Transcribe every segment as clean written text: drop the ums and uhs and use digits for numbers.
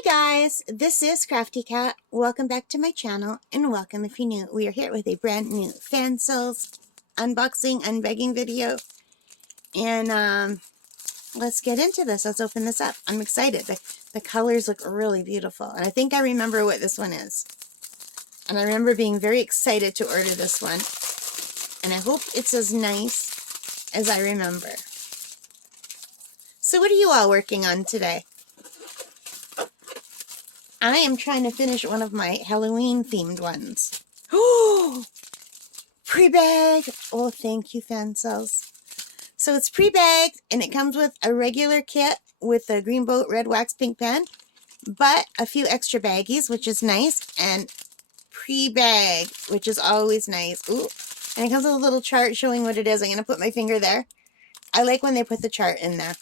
Hi guys, this is Crafty Cat. Welcome back to my channel and welcome if you're new. We are here with a brand new Fansells unboxing, unbagging video. And let's get into this. Let's open this up. I'm excited. The colors look really beautiful. And I think I remember what this one is. And I remember being very excited to order this one. And I hope it's as nice as I remember. So what are you all working on today? I am trying to finish one of my Halloween themed ones. Oh, pre-bagged. Oh, thank you, Fansells. So it's pre-bagged and it comes with a regular kit with a green boat, red wax, pink pen, but a few extra baggies, which is nice, and pre-bagged, which is always nice. Ooh, and it comes with a little chart showing what it is. I'm going to put my finger there. I like when they put the chart in there.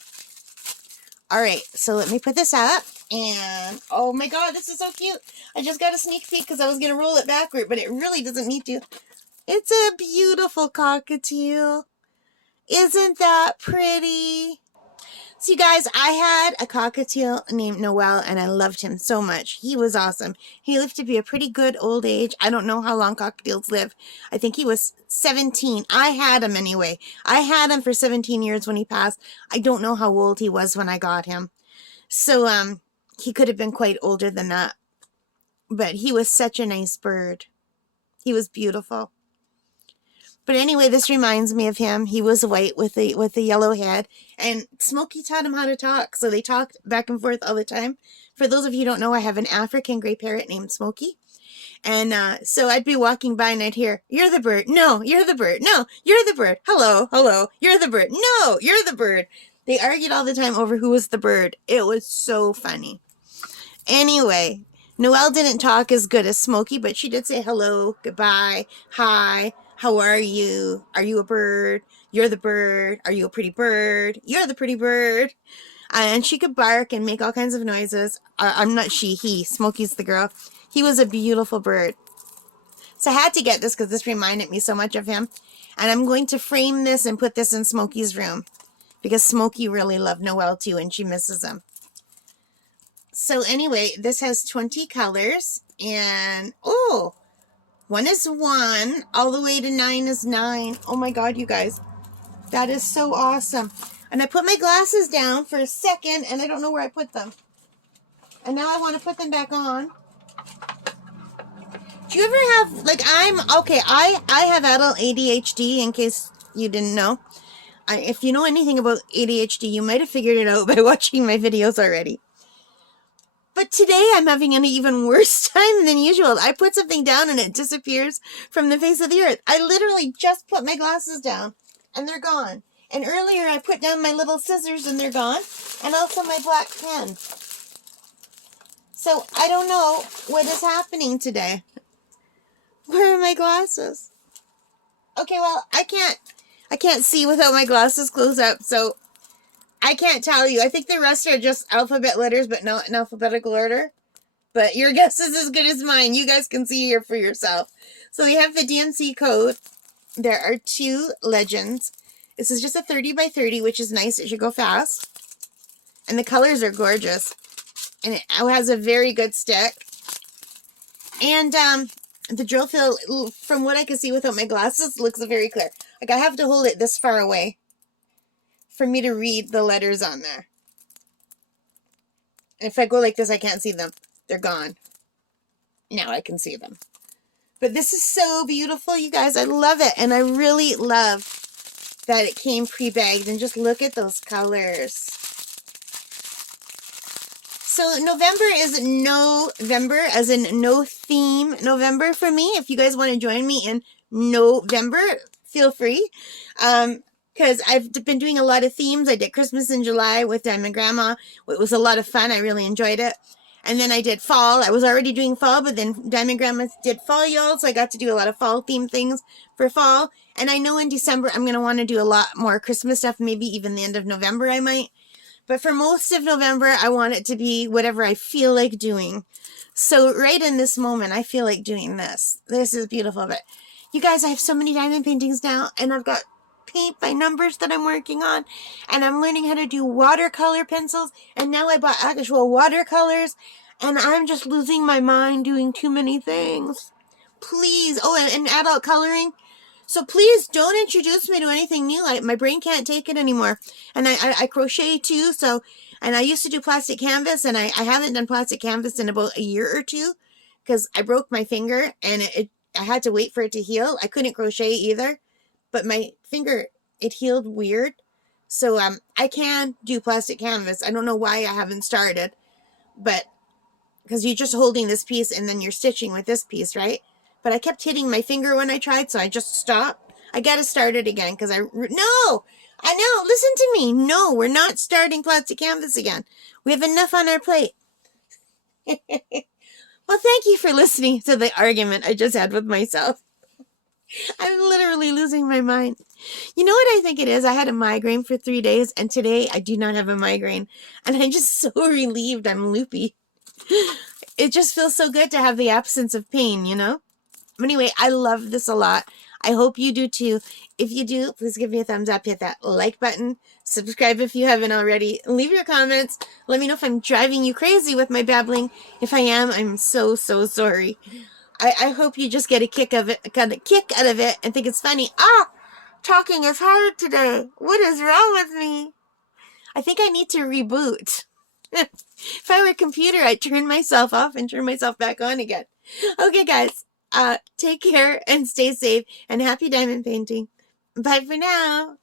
All right, so let me put this up. And, oh my god, this is so cute. I just got a sneak peek because I was going to roll it backward, but it really doesn't need to. It's a beautiful cockatiel. Isn't that pretty? So you guys, I had a cockatiel named Noel, and I loved him so much. He was awesome. He lived to be a pretty good old age. I don't know how long cockatiels live. I think he was 17. I had him anyway. I had him for 17 years when he passed. I don't know how old he was when I got him. So, he could have been quite older than that. But he was such a nice bird. He was beautiful. But anyway, this reminds me of him. He was white with a yellow head. And Smokey taught him how to talk. So they talked back and forth all the time. For those of you who don't know, I have an African gray parrot named Smokey. And so I'd be walking by and I'd hear, "You're the bird. No, you're the bird. No, you're the bird. Hello, hello. You're the bird. No, you're the bird." They argued all the time over who was the bird. It was so funny. Anyway, Noelle didn't talk as good as Smokey, but she did say hello, goodbye, hi, how are you? Are you a bird? You're the bird. Are you a pretty bird? You're the pretty bird. And she could bark and make all kinds of noises. I'm not she, he. Smokey's the girl. He was a beautiful bird. So I had to get this because this reminded me so much of him. And I'm going to frame this and put this in Smokey's room because Smokey really loved Noelle too and she misses him. So anyway, this has 20 colors, and oh, 1 is 1, all the way to 9 is 9. Oh my god, you guys, that is so awesome. And I put my glasses down for a second, and I don't know where I put them. And now I want to put them back on. Do you ever have, like, I have adult ADHD, in case you didn't know. If you know anything about ADHD, you might have figured it out by watching my videos already. But today I'm having an even worse time than usual. I put something down and it disappears from the face of the earth. I literally just put my glasses down and they're gone. And earlier I put down my little scissors and they're gone. And also my black pen. So I don't know what is happening today. Where are my glasses? Okay, well, I can't see without my glasses closed up, so I can't tell you. I think the rest are just alphabet letters, but not in alphabetical order. But your guess is as good as mine. You guys can see here for yourself. So we have the DMC code. There are 2 legends. This is just a 30 by 30, which is nice. It should go fast. And the colors are gorgeous. And it has a very good stick. And the drill fill, from what I can see without my glasses, looks very clear. Like I have to hold it this far away for me to read the letters on there. If I go like this, I can't see them. They're gone. Now I can see them. But this is so beautiful, you guys. I love it. And I really love that it came pre-bagged. And just look at those colors. So November is November, as in no theme November for me. If you guys want to join me in November, feel free. Because I've been doing a lot of themes. I did Christmas in July with Diamond Grandma. It was a lot of fun. I really enjoyed it. And then I did fall. I was already doing fall, but then Diamond Grandma did fall, y'all. So I got to do a lot of fall themed things for fall. And I know in December I'm going to want to do a lot more Christmas stuff. Maybe even the end of November I might. But for most of November, I want it to be whatever I feel like doing. So right in this moment, I feel like doing this. This is beautiful. But you guys, I have so many diamond paintings now. And I've got paint by numbers that I'm working on, and I'm learning how to do watercolor pencils, and now I bought actual watercolors, And I'm just losing my mind doing too many things. Please. Oh, and adult coloring. So please don't introduce me to anything new. Like, my brain can't take it anymore. And I crochet too. So, and I used to do plastic canvas, and I haven't done plastic canvas in about a year or two because I broke my finger and I had to wait for it to heal. I couldn't crochet either, but my finger, it healed weird. So I can do plastic canvas. I don't know why I haven't started, but because you're just holding this piece and then you're stitching with this piece, right? But I kept hitting my finger when I tried, so I just stopped. I got to start it again because no, I know, listen to me. No, we're not starting plastic canvas again. We have enough on our plate. Well, thank you for listening to the argument I just had with myself. I'm literally losing my mind. You know what I think it is? I had a migraine for 3 days, and today I do not have a migraine. And I'm just so relieved I'm loopy. It just feels so good to have the absence of pain, you know? Anyway, I love this a lot. I hope you do too. If you do, please give me a thumbs up, hit that like button, subscribe if you haven't already, leave your comments. Let me know if I'm driving you crazy with my babbling. If I am, I'm so sorry. I hope you just get a kick of it, got a kick out of it, and think it's funny. Talking is hard today. What is wrong with me? I think I need to reboot. If I were a computer, I'd turn myself off and turn myself back on again. Okay, guys. Take care and stay safe and happy diamond painting. Bye for now.